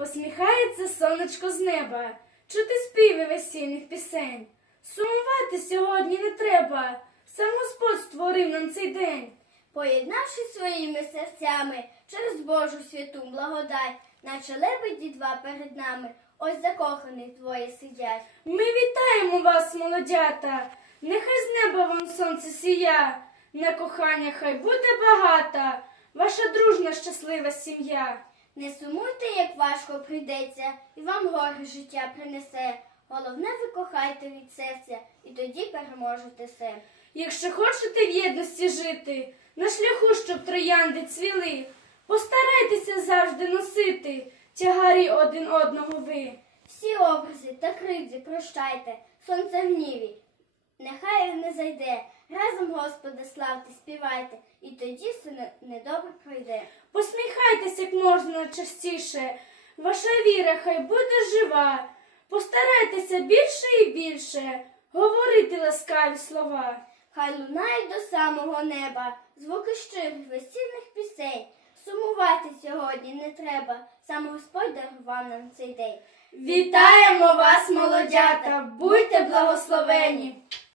Посміхається сонечко з неба, чути співи весільних пісень. Сумувати сьогодні не треба, сам Господь створив нам цей день. Поєднавшись своїми серцями через Божу святу благодать, наче лебеді два перед нами, ось закоханих двоє сидять. Ми вітаємо вас, молодята, нехай з неба вам сонце сія, на кохання хай буде багата, ваша дружна щаслива сім'я. Не сумуйте, як важко прийдеться, і вам горе життя принесе. Головне, ви кохайте від серця, і тоді переможете все. Якщо хочете в єдності жити, на шляху, щоб троянди цвіли, постарайтеся завжди носити тягарі один одного ви. Всі образи та кривді прощайте, сонце в ніві, нехай не зайде. Разом Господа славте, співайте, і тоді все недобре пройде. Посміхайтесь як можна частіше, ваша віра хай буде жива. Постарайтеся більше і більше говорити ласкаві слова. Хай лунають до самого неба звуки щирих весільних пісень. Сумувати сьогодні не треба, сам Господь дарував нам цей день. Вітаємо вас, молодята! Будьте благословені!